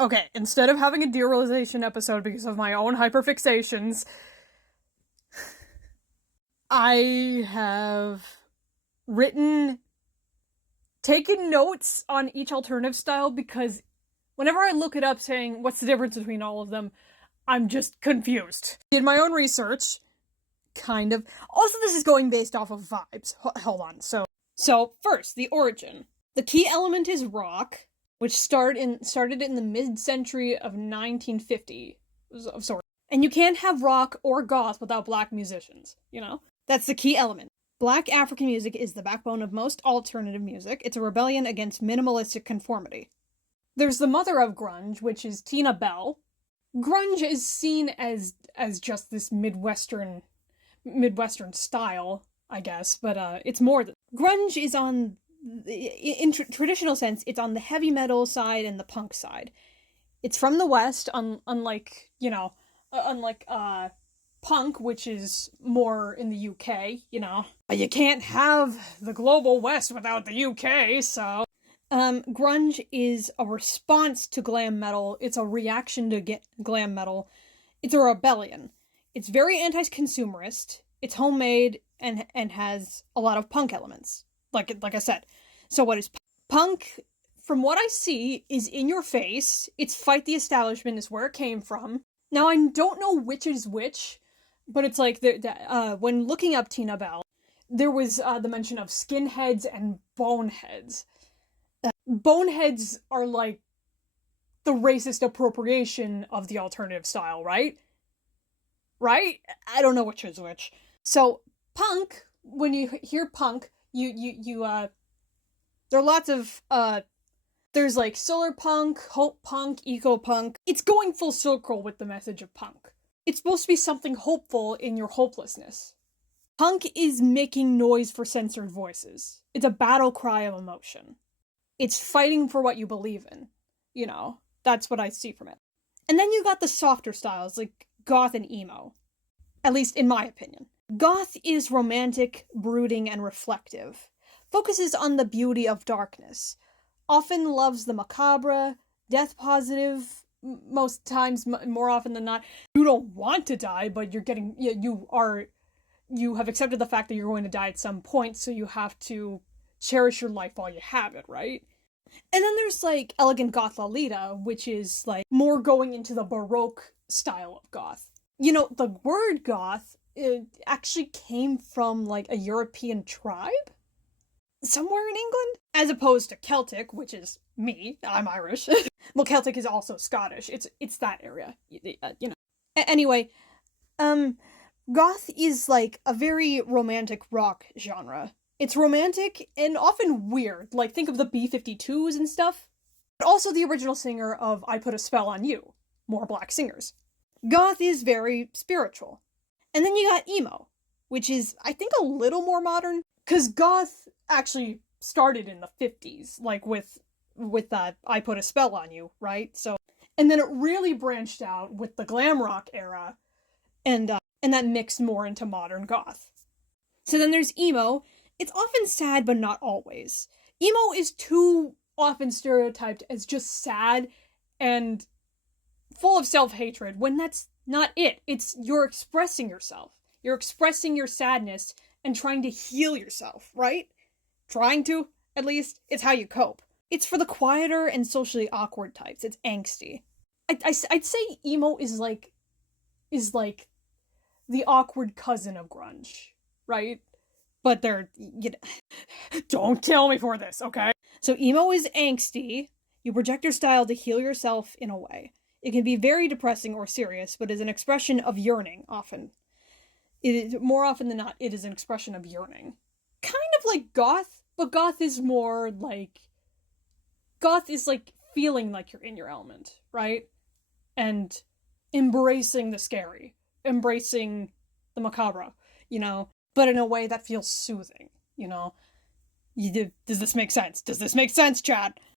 Okay, instead of having a derealization episode because of my own hyperfixations, I have taken notes on each alternative style because whenever I look it up saying what's the difference between all of them, I'm just confused. Did my own research, kind of. Also, this is going based off of vibes. Hold on. So first, the origin. The key element is rock, which started in the mid-century of 1950 of sorts. And you can't have rock or goth without black musicians, you know? That's the key element. Black African music is the backbone of most alternative music. It's a rebellion against minimalistic conformity. There's the mother of grunge, which is Tina Bell. Grunge is seen as just this Midwestern style, I guess, but it's more than grunge is on in traditional sense. It's on the heavy metal side and the punk side. It's from the West, unlike punk, which is more in the UK. You can't have the global West without the UK, so. Grunge is a response to glam metal. It's a reaction to glam metal. It's a rebellion. It's very anti-consumerist. It's homemade and has a lot of punk elements. Like I said. So what is punk? From what I see, is in your face. It's fight the establishment is where it came from. Now I don't know which is which, but it's like when looking up Tina Bell, there was the mention of skinheads and boneheads. Boneheads are like the racist appropriation of the alternative style, right? Right? I don't know which is which. So punk, when you hear punk, there are lots of there's like solar punk, hope punk, eco punk. It's going full circle with the message of punk. It's supposed to be something hopeful in your hopelessness. Punk is making noise for censored voices. It's a battle cry of emotion. It's fighting for what you believe in. That's what I see from it. And then you got the softer styles, like goth and emo. At least in my opinion. Goth is romantic, brooding, and reflective. Focuses on the beauty of darkness. Often loves the macabre, death positive, most times, more often than not. You don't want to die, but you have accepted the fact that you're going to die at some point, so you have to cherish your life while you have it, right? And then there's like Elegant Goth Lolita, which is like more going into the Baroque style of goth. The word goth actually came from like a European tribe somewhere in England, as opposed to Celtic, which is me. I'm Irish. Well, Celtic is also Scottish. It's that area, Anyway, goth is like a very romantic rock genre. It's romantic and often weird, like think of the B-52s and stuff. But also the original singer of I Put a Spell on You. More black singers. Goth is very spiritual. And then you got emo, which is, I think, a little more modern. Because goth actually started in the 50s, like with I Put a Spell on You, right? And then it really branched out with the glam rock era, and that mixed more into modern goth. So then there's emo. It's often sad, but not always. Emo is too often stereotyped as just sad and full of self-hatred, when that's not it. It's you're expressing yourself. You're expressing your sadness and trying to heal yourself, right? Trying to, at least. It's how you cope. It's for the quieter and socially awkward types. It's angsty. I'd say emo is like the awkward cousin of grunge, right? But they're, don't kill me for this, okay? So emo is angsty. You project your style to heal yourself in a way. It can be very depressing or serious, but is an expression of yearning, often. More often than not, it is an expression of yearning. Kind of like goth, but goth is more like... Goth is like feeling like you're in your element, right? And embracing the scary. Embracing the macabre, but in a way that feels soothing, Does this make sense? Does this make sense, Chad?